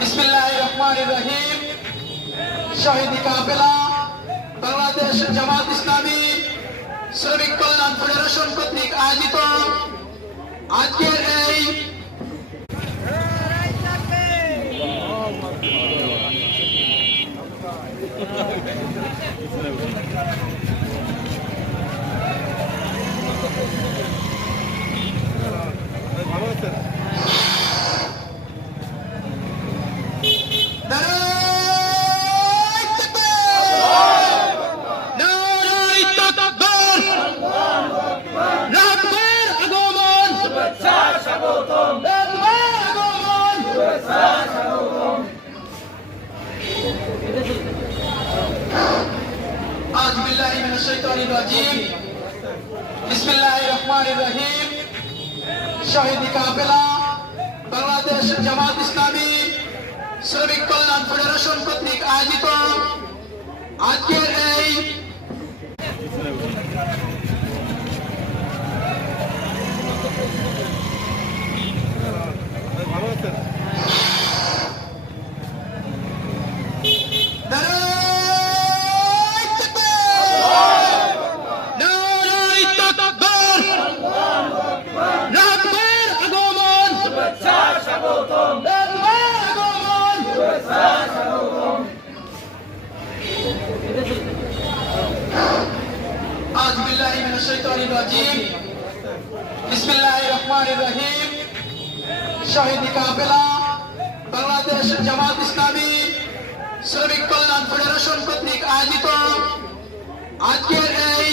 बिस्मिल्लाहिर्रहमानिर्रहीम। শহীদ কাফেলা বাংলাদেশ জামাত ইসলামী শ্রমিক কল্যাণ ফেডারেশন কর্তৃক আয়োজিত আজকের এই বিসমিল্লাহির্রহমানির্রহিম। শহীদ কাফেলা বাংলাদেশ জামাত ইসলামী শ্রমিক কল্যাণ ফেডারেশন কর্তৃক আয়োজিত আজকের এই বিসমিল্লাহির্রহমানির্রহিম। শহীদ কাফেলা বাংলাদেশ জামাত ইসলামী শ্রমিক কল্যাণ ফেডারেশন কর্তৃক আয়োজিত আজকের এই